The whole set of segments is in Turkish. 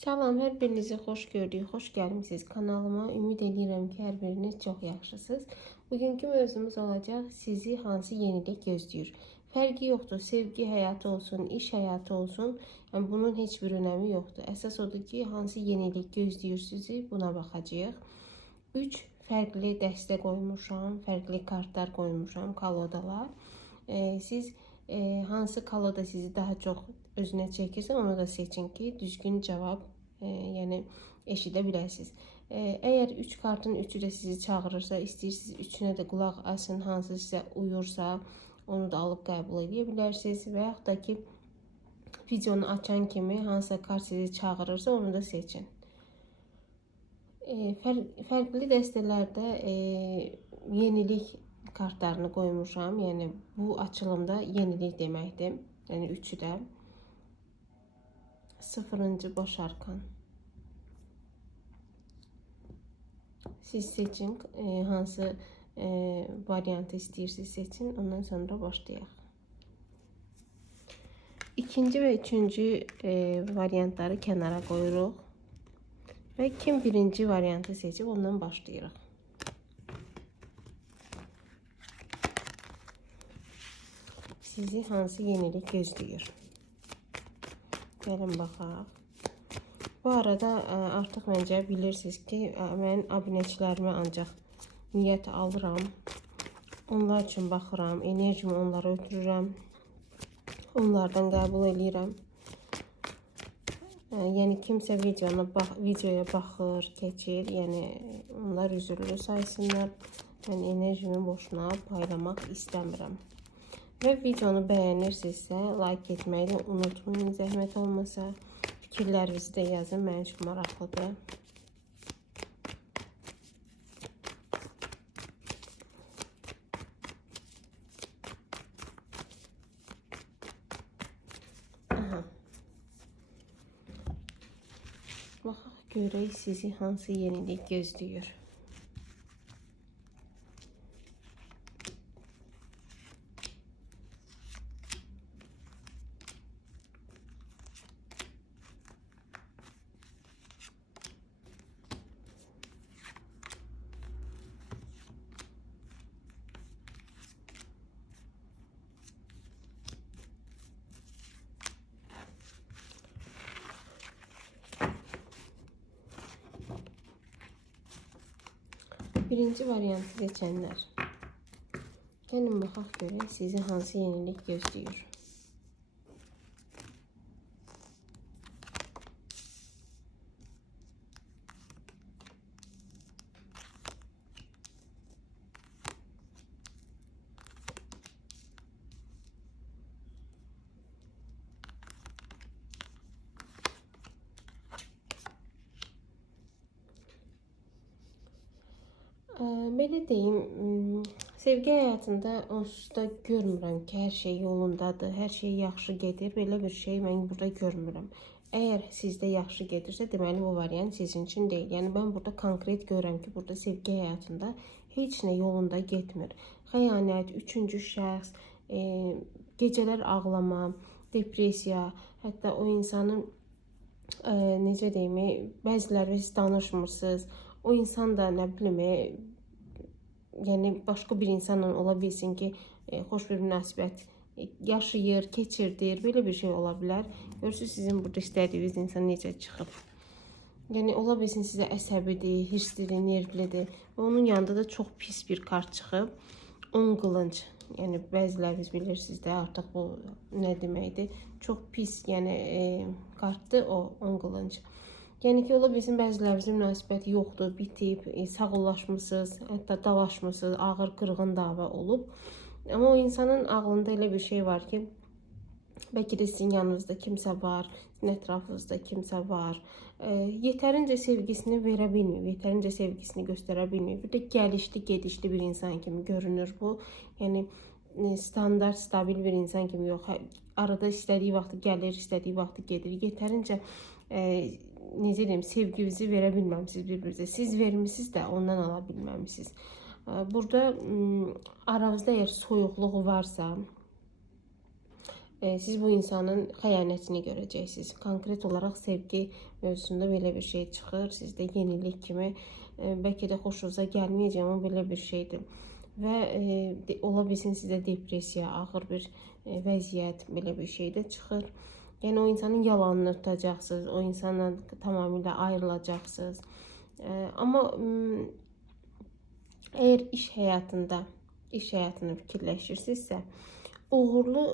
Salam, hər birinizi xoş gördük, xoş gəlmisiniz kanalıma. Ümid edirəm ki, hər biriniz çox yaxşısınız. Bugünkü mövzumuz olacaq sizi hansı yenilik gözləyir? Fərqi yoxdur, sevgi həyatı olsun, iş həyatı olsun, yəni bunun heç bir önəmi yoxdur. Əsas odur ki, hansı yenilik gözləyir sizi, buna baxacağıq. 3 fərqli dəstə qoymuşam, fərqli kartlar qoymuşam, kalodalar. Ee, siz e, hansı kaloda sizi daha çox özünə çəkirsə, onu da seçin ki, düzgün cavab, e, yəni eşidə biləsiniz. E, əgər 3 kartın üçü də sizi çağırırsa, istəyirsiniz üçünə də qulaq asın, hansı sizə uyursa, onu da alıb qəbul edə bilərsiniz və yaxud da ki, videonu açan kimi hansısa kart sizi çağırırsa, onu da seçin. E, fər fərqli dəstələrdə e, yenilik kartlarını qoymuşam. Yəni bu açılımda yenilik deməkdir. Yəni üçü də. Sıfırıncı boş. Siz seçin e, hansı e, variantı istəyirsiniz seçin. Ondan sonra başlayaq. İkinci və üçüncü e, variantları kənara qoyuruq. Və kim birinci variantı seçib ondan başlayırıq. Sizi hansı yenilik gözləyir? Gəlin baxaq. Bu arada ə, artıq məncə bilirsiniz ki, ə, mən abunəçilərimə ancaq niyyət alıram. Onlar üçün baxıram, enerjimi onlara ötürürəm. Onlardan qəbul eləyirəm. Ə, Yəni kimsə videona bax, videoya baxır, keçir, yəni onlar üzürlü saysınlar. Mən enerjimi boşuna paylamaq istəmirəm. Və videonu bəyənirsinizsə, like etməyi unutmayın, zəhmət olmasa. Fikirlərinizi də yazın, mənim üçün maraqlıdır. Aha. Baxaq görək sizi hansı yenilik gözləyir. Birinci variantı seçənlər. Gəlin baxaq görək sizi hansı yenilik gözləyir. Ə, Belə deyim, sevgi həyatında onsuz da ki, hər şey yolundadır, hər şey yaxşı gedir. Belə bir şey mən burada görmürəm. Əgər sizdə yaxşı gedirsə, deməli bu variant sizin üçün deyil. Yəni mən burada konkret görürəm ki, burada sevgi həyatında heç nə yolunda getmir. Xəyanət, üçüncü şəxs, e, gecələr ağlama, depressiya, hətta o insanın e, necə deyim, bəziləri siz danışmırsınız. O insan da nə bilim, e, yəni başqa bir insanla ola bilsin ki, e, xoş bir münasibət e, yaşayır, keçirdir. Belə bir şey ola bilər. Görürsüz sizin burada istədiyiniz insan necə çıxıb. Yəni ola bilsin sizə əsəbidir, hirslidir, nervlidir və onun yanında da çox pis bir kart çıxıb. 10 qılınc. Yəni bəziləriniz bilirsiniz də artıq bu nə deməkdir? Çox pis, yəni e, kartdır o 10 qılınc. Yəni ki, ola bilsin bəzilərinizin münasibəti yoxdur, bitib, e, sağollaşmısınız, hətta dalaşmısınız, ağır qırğın dava olub. Amma o insanın ağlında elə bir şey var ki, bəlkə də sizin yanınızda kimsə var, sizin ətrafınızda kimsə var. E, yetərincə sevgisini verə bilmir, yetərincə sevgisini göstərə bilmir. Bir də gəlişli, gedişli bir insan kimi görünür bu. Yəni e, standart, stabil bir insan kimi yox. Arada istədiyi vaxt gəlir, istədiyi vaxt gedir. Yetərincə e, necə deyim, sevginizi verə bilməmisiniz bir-birinizə. Siz vermisiniz də ondan ala bilməmisiniz. Burada ım, aranızda əgər soyuqluq varsa, e, siz bu insanın xəyanətini görəcəksiniz. Konkret olaraq sevgi mövzusunda belə bir şey çıxır. Sizdə yenilik kimi e, bəlkə də xoşunuza gəlməyəcək, amma belə bir şeydir. Və e, ola bilsin sizdə depressiya, ağır bir e, vəziyyət, belə bir şey də çıxır. Yəni o insanın yalanını o insanla tamamilə ayrılacaqsınız. E, amma əgər iş həyatında, iş həyatını fikirləşirsinizsə, uğurlu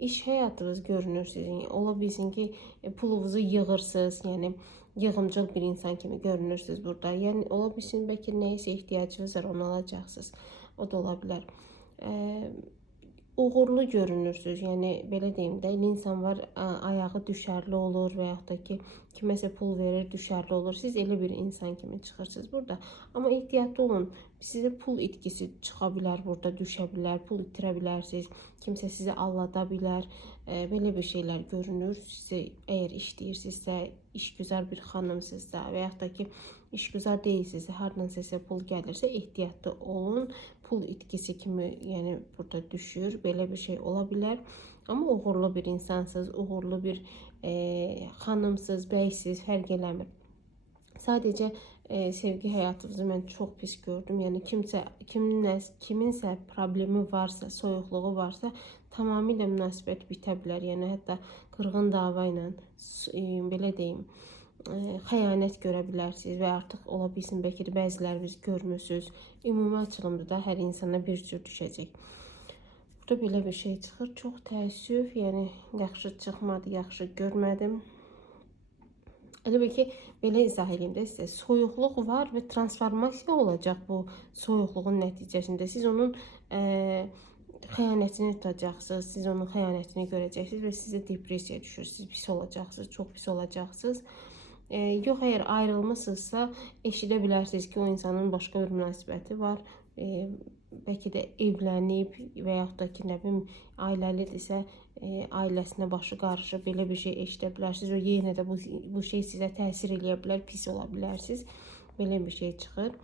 iş həyatınız görünür sizin. Ola bilsin ki, e, pulunuzu yığırsınız, yəni yığımcıl bir insan kimi görünürsünüz burada. Yəni ola bilsin bəlkə nəyisə ehtiyacınız var, onu alacaqsınız. O da ola bilər. E, uğurlu görünürsüz. Yəni belə deyim də, insan var, ayağı düşərli olur və yaxud da ki, kiməsə pul verir, düşərli olur. Siz elə bir insan kimi çıxırsınız burada. Amma ehtiyatlı olun. Sizə pul itkisi çıxa bilər burada, düşə bilər, pul itirə bilərsiniz. Kimsə sizi aldada bilər. E, belə bir şeylər görünür. Sizi əgər işləyirsinizsə, işgüzar bir xanımsınızsa və yaxud da ki, işgüzar deyilsinizsə, hardansa sizə pul gəlirsə, ehtiyatlı olun. Pul itkisi kimi, yəni burada düşür. Belə bir şey ola bilər. Amma uğurlu bir insansınız, uğurlu bir e, xanımsınız, bəysiniz, fərq eləmir. Sadəcə e, sevgi həyatınızı mən çox pis gördüm. Yəni kimsə kiminlə kiminsə problemi varsa, soyuqluğu varsa, tamamilə münasibət bitə bilər. Yəni hətta qırğın dava ilə e, belə deyim, xəyanət görə bilərsiniz və artıq ola bilsin bəlkə də bəziləriniz görmürsüz. Ümumi açılımda da hər insana bir cür düşəcək. Burada belə bir şey çıxır. Çox təəssüf, yəni yaxşı çıxmadı, yaxşı görmədim. Bil ki, belə izah edeyim də sizə. Soyuqluq var və transformasiya olacaq bu soyuqluğun nəticəsində. Siz onun e, xəyanətini tutacaqsınız, siz onun xəyanətini görəcəksiniz və sizə depressiya düşür. Siz pis olacaqsınız, çox pis olacaqsınız. E, yox, əgər ayrılmısınızsa, eşidə bilərsiniz ki, o insanın başqa bir münasibəti var. E, bəlkə də evlənib və yaxud da ki, nə bilim, ailəlidirsə, e, ailəsinə başı qarışıb belə bir şey eşidə bilərsiniz və yenə də bu bu şey sizə təsir eləyə bilər, pis ola bilərsiniz. Belə bir şey çıxır.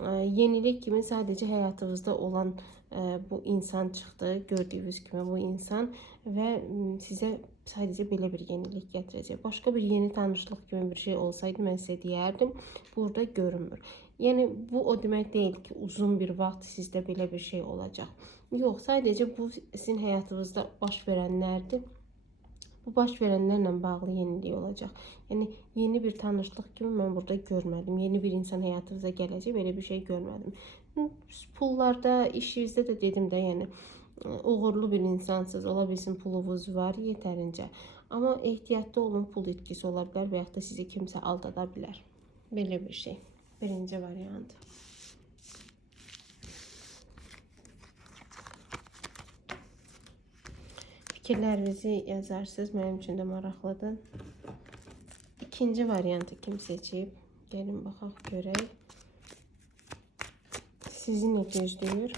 E, yenilik kimi sadəcə həyatınızda olan e, bu insan çıxdı, gördüyünüz kimi bu insan və sizə sadəcə belə bir yenilik gətirəcək. Başqa bir yeni tanışlıq kimi bir şey olsaydı mən sizə deyərdim. Burada görünmür. Yəni bu o demək deyil ki, uzun bir vaxt sizdə belə bir şey olacaq. Yox, sadəcə bu sizin həyatınızda baş verənlərdir. Bu baş verənlərlə bağlı yenilik olacaq. Yəni yeni bir tanışlıq kimi mən burada görmədim. Yeni bir insan həyatınıza gələcək, belə bir şey görmədim. Pullarda, işinizdə də dedim də, yəni uğurlu bir insansınız, ola bilsin pulunuz var yetərincə. Amma ehtiyatlı olun, pul itkisi ola bilər və da sizi kimsə aldada bilər. Belə bir şey. Birinci variant. Fikirlərinizi yazarsınız. Mənim üçün də maraqlıdır. İkinci variantı kim seçib? Gəlin baxaq görək. Sizi nə gözləyir?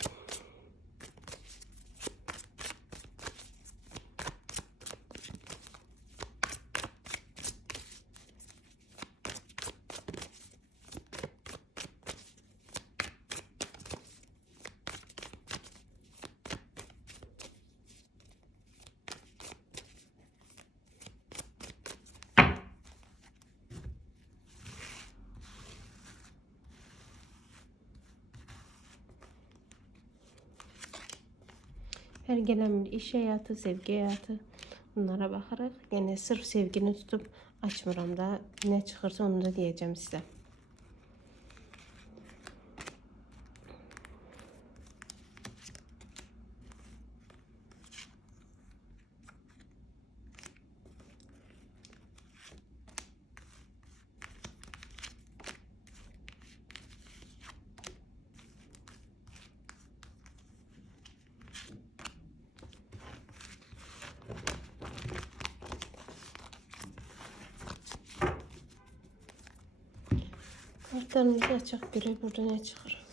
Hər gələn bir iş həyatı, sevgi həyatı bunlara baxaraq, yəni sırf sevgini tutub açmıram da, nə çıxırsa onu da deyəcəm Buradan ne açık biri burada ne çıkar?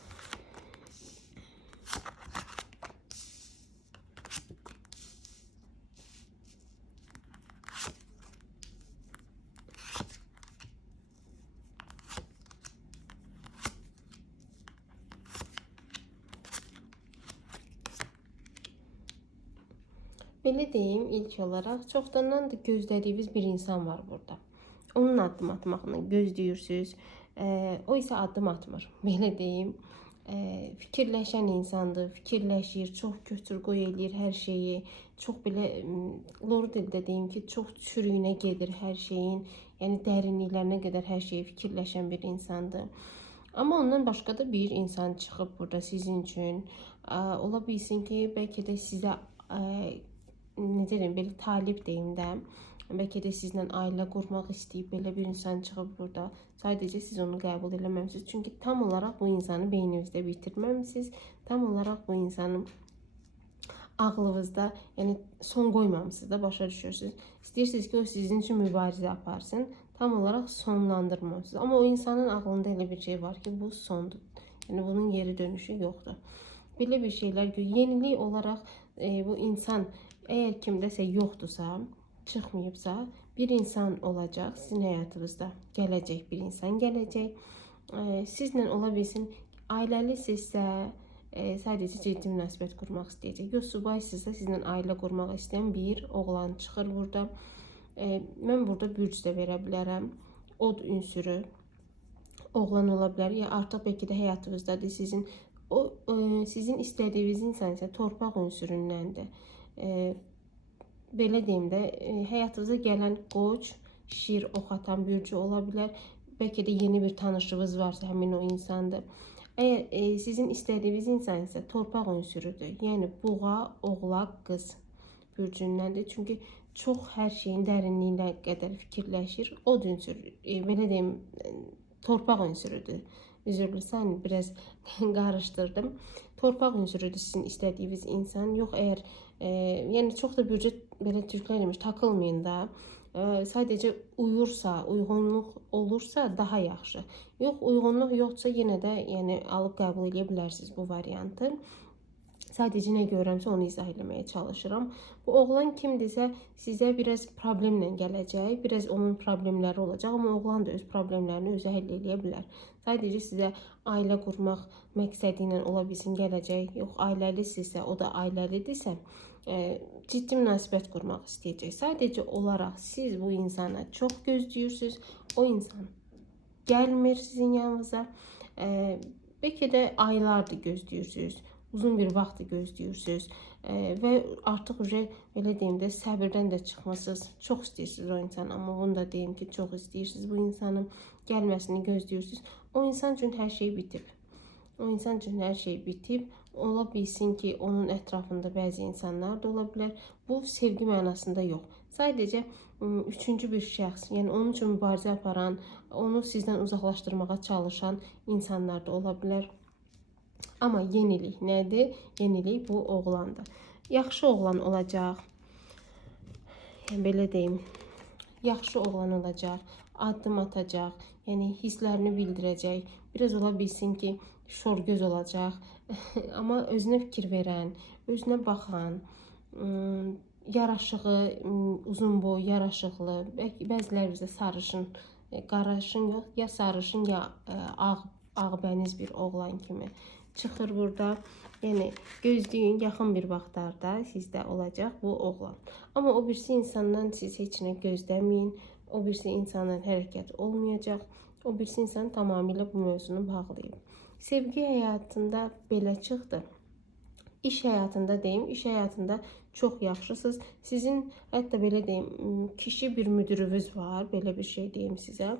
Belə deyim, ilk olaraq çoxdandan da gözlədiyiniz bir insan var burada. Onun addım atmağını gözləyirsiniz. E, o isə addım atmır. Belə deyim. E, fikirləşən insandır, fikirləşir, çox götür-qoy eləyir hər şeyi. Çox belə lor dildə deyim ki, çox çürüyünə gedir hər şeyin. Yəni dərinliklərinə qədər hər şeyi fikirləşən bir insandır. Amma ondan başqa da bir insan çıxıb burada sizin üçün. Ə, Ola bilsin ki, bəlkə də sizə ə, necə deyim, belə talib deyim də, bəlkə də sizlə ailə qurmaq istəyib belə bir insan çıxıb burada. Sadəcə siz onu qəbul eləməmisiniz. Çünki tam olaraq bu insanı beyninizdə bitirməmisiniz. Tam olaraq bu insanı ağlınızda, yəni son qoymamısınız da başa düşürsüz. İstəyirsiniz ki, o sizin üçün mübarizə aparsın. Tam olaraq sonlandırmamısınız. Amma o insanın ağlında elə bir şey var ki, bu sondur. Yəni bunun geri dönüşü yoxdur. Belə bir şeylər. Yenilik olaraq e, bu insan əgər kimdəsə yoxdursa, çıxmayıbsa, bir insan olacaq sizin həyatınızda. Gələcək bir insan gələcək. E, sizlə ola bilsin ailəlisinizsə, e, sadəcə ciddi münasibət qurmaq istəyəcək. Yox, subaysızsa sizlə ailə qurmaq istəyən bir oğlan çıxır burada. E, mən burada bürc də verə bilərəm. Od ünsürü oğlan ola bilər ya artıq bəlkə də həyatınızdadır sizin o e, sizin istədiyiniz insan isə torpaq ünsüründəndir. E, belə deyim də, e, həyatınıza gələn qoç, şir, ox atan bürcü ola bilər. Bəlkə də yeni bir tanışınız varsa həmin o insandır. Əgər e, sizin istədiyiniz insan isə torpaq ünsürüdür. Yəni buğa, oğlaq, qız bürcündəndir. Çünki çox hər şeyin dərinliyinə qədər fikirləşir. O ünsür, e, belə deyim, torpaq ünsürüdür. Üzr bilirsən, biraz qarışdırdım. Torpaq ünsürüdür sizin istədiyiniz insan. Yox, əgər e, yəni çox da bürcə belə türklər demiş, takılmayın da. E, sadəcə uyursa, uyğunluq olursa daha yaxşı. Yox, uyğunluq yoxsa yenə də yəni alıb qəbul edə bilərsiniz bu variantı. Sadəcə nə görürəmsə onu izah etməyə çalışıram. Bu oğlan kimdirsə sizə biraz problemlə gələcək, biraz onun problemləri olacaq, amma oğlan da öz problemlərini özü həll edə bilər. Sadəcə sizə ailə qurmaq məqsədi ilə ola. Yox, ailəlisinizsə, o da ailəlidirsə, ciddi münasibət qurmaq istəyəcək. Sadəcə olaraq siz bu insana çox gözləyirsiniz. O insan gəlmir sizin yanınıza. E, bəlkə də aylardır gözləyirsiniz uzun bir vaxt gözləyirsiniz e, və artıq uje belə deyim də səbirdən də çıxmısınız. Çox istəyirsiniz o insanı, amma bunu da deyim ki, çox istəyirsiniz bu insanın gəlməsini gözləyirsiniz. O insan üçün hər şey bitib. O insan üçün hər şey bitib. Ola bilsin ki, onun ətrafında bəzi insanlar da ola bilər. Bu sevgi mənasında yox. Sadəcə üçüncü bir şəxs, yəni onun üçün mübarizə aparan, onu sizdən uzaqlaşdırmağa çalışan insanlar da ola bilər. Amma yenilik nədir? Yenilik bu oğlandır. Yaxşı oğlan olacaq. Yəni belə deyim. Yaxşı oğlan olacaq, addım atacaq, yəni hisslərini bildirəcək. Biraz ola bilsin ki, şor göz olacaq. Amma özünə fikir verən, özünə baxan, ım, yaraşığı, ım, uzun boy, yaraşıqlı, bəlkə bəziləri bizə sarışın, e, qaraşın yox, ya sarışın, ya ə, ağ ağbəniz bir oğlan kimi çıxır burada. Yəni gözləyin, yaxın bir vaxtlarda sizdə olacaq bu oğlan. Amma o birisi insandan siz heç nə gözləməyin. O birisi insandan hərəkət olmayacaq. O birisi insan tamamilə bu mövzunu bağlayıb. Sevgi həyatında belə çıxdı. İş həyatında deyim, iş həyatında çox yaxşısınız. Sizin hətta belə deyim, kişi bir müdürünüz var, belə bir şey deyim sizə.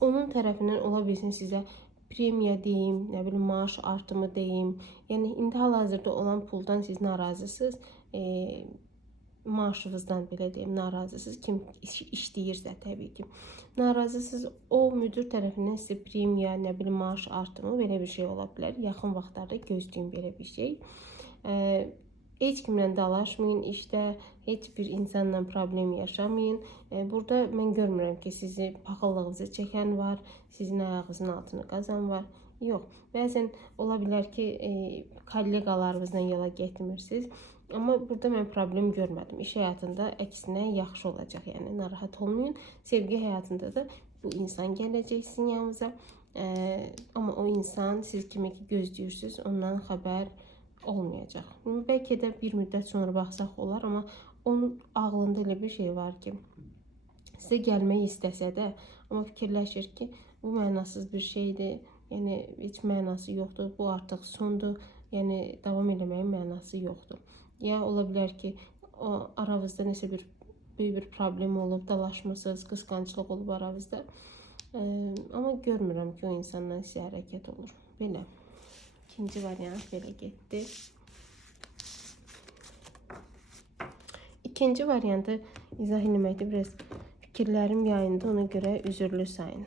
Onun tərəfindən ola bilsin sizə premiya deyim, nə bilim maaş artımı deyim. Yəni indi hal-hazırda olan puldan siz narazısınız. E, maaşınızdan belə deyim, narazısınız. Kim iş, işləyirsə təbii ki. Narazısınız. O müdür tərəfindən sizə premiya, nə bilim maaş artımı belə bir şey ola bilər. Yaxın vaxtlarda gözləyin belə bir şey. E, heç kimlə dalaşmayın işdə, heç bir insanla problem yaşamayın. Burada mən görmürəm ki, sizi paxıllığınızı çəkən var, sizin ayağınızın altını qazan var. Yox, bəzən ola bilər ki, e, kolleqalarınızla yola getmirsiniz. Amma burada mən problem görmədim. İş həyatında əksinə yaxşı olacaq. Yəni narahat olmayın. Sevgi həyatında da bu insan gələcək sizin yanınıza. E, amma o insan siz kimi ki gözləyirsiniz, ondan xəbər olmayacaq. Bəlkə də bir müddət sonra baxsaq olar, amma onun ağlında elə bir şey var ki, sizə gəlmək istəsə də, amma fikirləşir ki, bu mənasız bir şeydir. Yəni heç mənası yoxdur. Bu artıq sondur. Yəni davam eləməyin mənası yoxdur. Ya ola bilər ki, o aranızda nəsə bir böyük bir problem olub, dalaşmısınız, qısqanclıq olub aranızda. Ə, amma görmürəm ki, o insandan sizə hərəkət olur. Belə. İkinci variant belə getdi. İkinci variantı izah etməkdə biraz fikirlərim yayında, ona görə üzürlü sayın.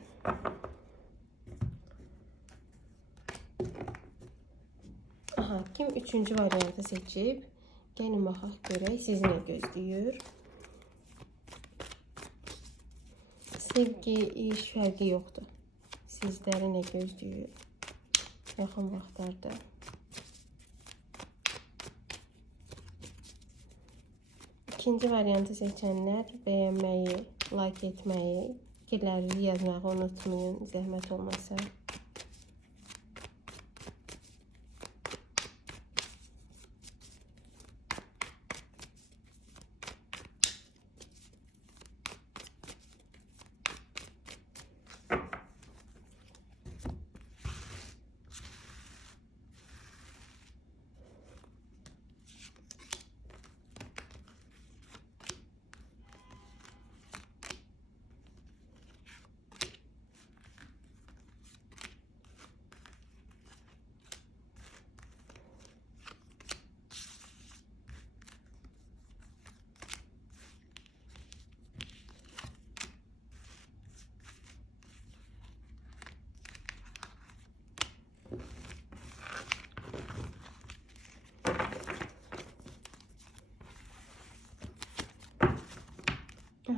Aha, kim üçüncü variantı seçib? Gəlin baxaq görək sizi nə gözləyir. Sevgi, iş fərqi yoxdur. Sizləri nə gözləyir? Yaxın vaxtlarda. İkinci variantı seçənlər bəyənməyi, like etməyi, fikirlərinizi yazmağı unutmayın, zəhmət olmasa.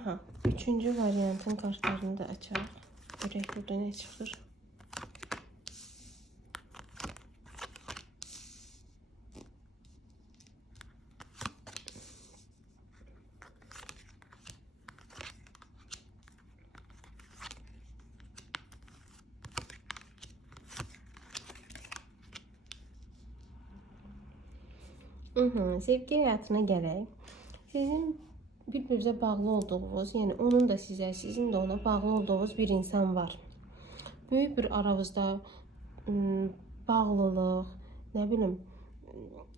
Aha, üçüncü variantın kartlarını da açalım. Görək burada ne çıxır. Hı -hı, sevgi həyatına gələk. Sizin bir-birinizə bağlı olduğunuz, yəni onun da sizə, sizin də ona bağlı olduğunuz bir insan var. Böyük bir aranızda ım, bağlılıq, nə bilim,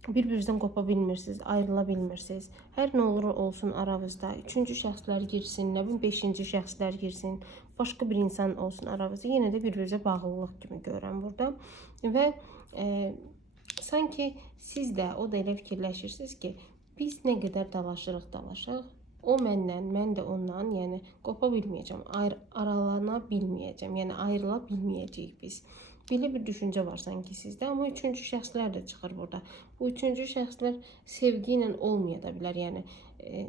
bir-birinizdən qopa bilmirsiniz, ayrıla bilmirsiniz. Hər nə olur olsun aranızda üçüncü şəxslər girsin, nə bilim beşinci şəxslər girsin, başqa bir insan olsun aranızda, yenə də bir-birinizə bağlılıq kimi görürəm burada. Və e, sanki siz də o da elə fikirləşirsiniz ki, biz nə qədər dalaşırıq, dalaşaq, o məndən, mən də ondan, yəni qopa bilməyəcəm, ayr aralana bilməyəcəm, yəni ayrıla bilməyəcəyik biz. Belə bir düşüncə var sanki sizdə, amma üçüncü şəxslər də çıxır burada. Bu üçüncü şəxslər sevgi ilə olmaya da bilər. E,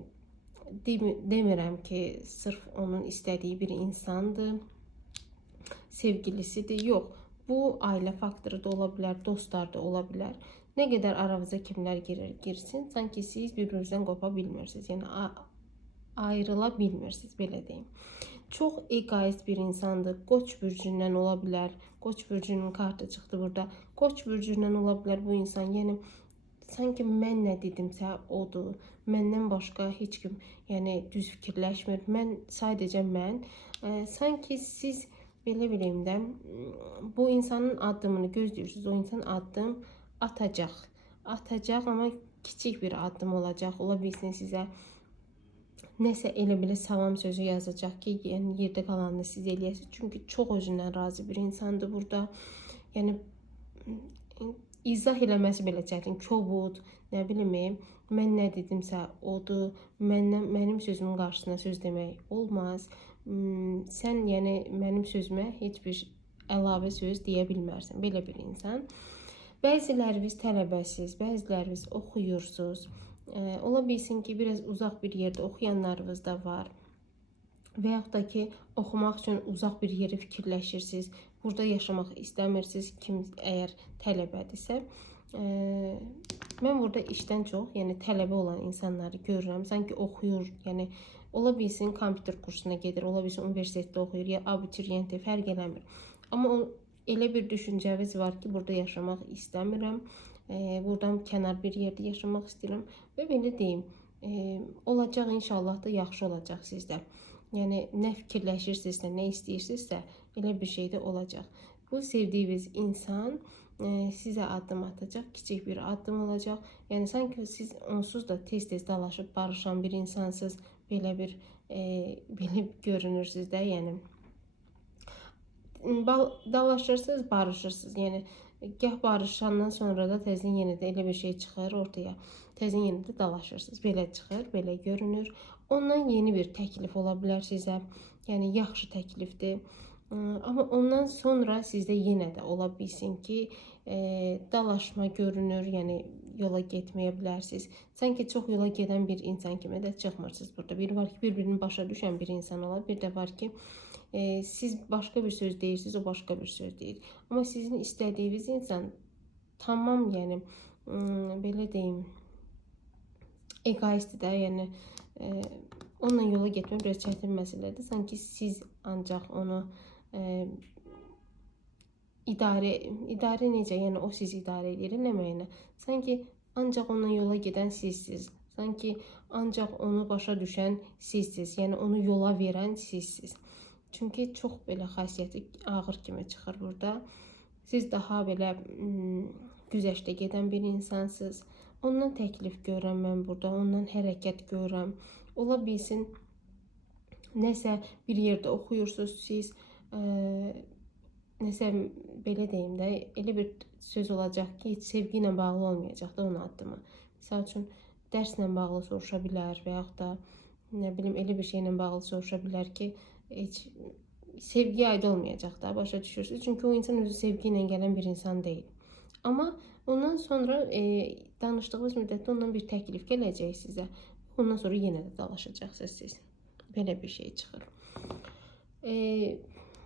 demi- demirəm ki, sırf onun istədiyi bir insandır, sevgilisidir. Yox, bu ailə faktoru da ola bilər, dostlar da ola bilər. Nə qədər aranıza kimlər girir, girsin, sanki siz bir-birinizdən qopa bilmirsiniz. Yəni ayrıla bilmirsiniz, belə deyim. Çox egoist bir insandır. Qoç bürcündən ola bilər. Qoç bürcünün kartı çıxdı burada. Qoç bürcündən ola bilər bu insan. Yəni sanki mən nə dedimsə odur. Məndən başqa heç kim, yəni düz fikirləşmir. Mən sadəcə mən. E, sanki siz belə bileyim də bu insanın addımını gözləyirsiniz. O insan addım atacaq. Atacaq, amma kiçik bir addım olacaq. Ola bilsin sizə nəsə elə belə salam sözü yazacaq ki, yəni yerdə qalanını siz eləyəsiniz. Çünki çox özündən razı bir insandır burada. Yəni izah eləməsi belə çətin. Kobud, nə bilim, mən nə dedimsə odur. Məndən mənim sözümün qarşısına söz demək olmaz. Hmm, Sən yəni mənim sözümə heç bir əlavə söz deyə bilmərsən. Belə bir insan. Bəziləriniz tələbəsiz, bəziləriniz oxuyursunuz. Ee, ola bilsin ki, biraz uzaq bir yerdə oxuyanlarınız da var. Və yaxud da ki, oxumaq üçün uzaq bir yeri fikirləşirsiniz. Burada yaşamaq istəmirsiniz, kim əgər tələbədirsə. Ee, mən burada işdən çox, yəni tələbə olan insanları görürəm. Sanki oxuyur, yəni ola bilsin kompüter kursuna gedir, ola bilsin universitetdə oxuyur, ya abituriyentdir, fərq eləmir. Amma o elə bir düşüncəniz var ki, burada yaşamaq istəmirəm. Buradan kənar bir yerdə yaşamaq istəyirəm və belə deyim, e, olacaq inşallah da yaxşı olacaq sizdə. Yəni nə fikirləşirsinizsə, nə istəyirsinizsə, elə bir şey də olacaq. Bu sevdiyiniz insan e, sizə addım atacaq, kiçik bir addım olacaq. Yəni sanki siz onsuz da tez-tez dalaşıb barışan bir insansınız. Belə bir e, belə görünür sizdə, yəni dalaşırsınız, barışırsınız. Yəni gah barışandan sonra da təzədən yenə də elə bir şey çıxır ortaya. Təzədən yenə də dalaşırsınız. Belə çıxır, belə görünür. Ondan yeni bir təklif ola bilər sizə. Yəni yaxşı təklifdir. Amma ondan sonra sizdə yenə də ola ki, e, dalaşma görünür, yəni yola getməyə bilərsiniz. Sanki çox yola gedən bir insan kimi də çıxmırsınız burada. Bir var ki, bir-birini başa düşən bir insan olar, bir də var ki, e, siz başqa bir söz deyirsiniz, o başqa bir söz deyir. Amma sizin istədiyiniz insan tamam, yəni ım, belə deyim, egoistdir də, yəni e, onunla yola getmək biraz çətin məsələdir. Sanki siz ancaq onu e, idarə idarə necə? Yəni o sizi idarə edir nə? Sanki ancaq onunla yola gedən sizsiz. Sanki ancaq onu başa düşən sizsiz. Yəni onu yola verən sizsiz. Çünki çox belə xasiyyəti ağır kimi çıxır burada. Siz daha belə ım, güzəştə gedən bir insansınız. Ondan təklif görürəm mən burada, ondan hərəkət görürəm. Ola bilsin nəsə bir yerdə oxuyursunuz siz, ə, nəsə belə deyim də, elə bir söz olacaq ki, heç sevgi ilə bağlı olmayacaq da onun addımı. Məsəl üçün dərslə bağlı soruşa bilər və yaxud da nə bilim elə bir şeylə bağlı soruşa bilər ki, heç sevgiyə aid olmayacaq da, başa düşürsüz? Çünki o insan özü sevgi ilə gələn bir insan deyil. Amma ondan sonra e, danışdığınız müddətdə ondan bir təklif gələcək sizə. Ondan sonra yenə də dalaşacaqsınız siz. Belə bir şey çıxır. E,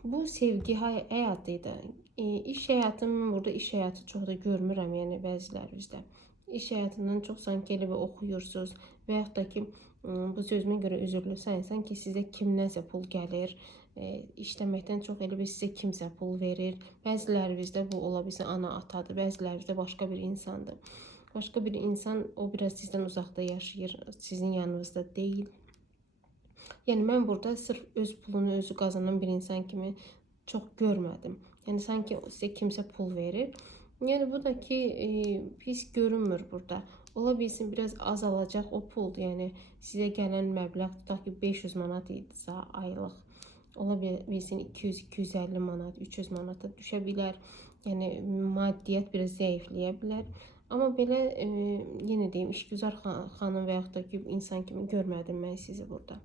bu sevgi həyatı idi. E, iş həyatım burada iş həyatı çox da görmürəm, yəni bəzilərinizdə. İş həyatından çox sanki elə bir oxuyursunuz və yaxud da ki, bu sözümə görə üzürlü sayılsan ki, sizə kimdənsə pul gəlir, e, işləməkdən çox elə bir sizə kimsə pul verir. Bəzilərinizdə bu ola bilsin ana atadır, bəzilərinizdə başqa bir insandır. Başqa bir insan o biraz sizdən uzaqda yaşayır, sizin yanınızda deyil. Yəni mən burada sırf öz pulunu özü qazanan bir insan kimi çox görmədim. Yəni sanki sizə kimsə pul verir. Yəni bu da ki, e, pis görünmür burada. Ola bilsin biraz azalacaq o pul, yəni sizə gələn məbləğ tutaq ki 500 manat idisə aylıq. Ola bil- bilsin 200, 250 manat, 300 manata düşə bilər. Yəni maddiyyat biraz zəifləyə bilər. Amma belə e, yenə deyim, işgüzar xa- xanım və yaxud da ki insan kimi görmədim mən sizi burada.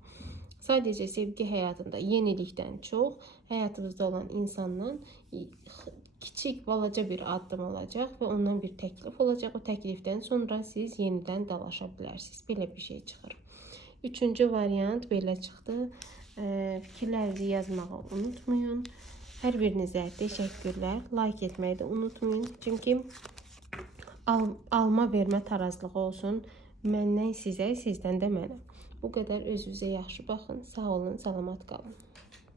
Sadəcə sevgi həyatında yenilikdən çox həyatınızda olan insandan kiçik balaca bir addım olacaq və ondan bir təklif olacaq. O təklifdən sonra siz yenidən dalaşa bilərsiniz. Belə bir şey çıxır. Üçüncü variant belə çıxdı. Eee, Fikirlərinizi yazmağı unutmayın. Hər birinizə təşəkkürlər. Like etməyi də unutmayın. Çünki al, alma vermə tarazlığı olsun. Məndən sizə, sizdən də mənə. Bu qədər özünüzə yaxşı baxın. Sağ olun, salamat qalın.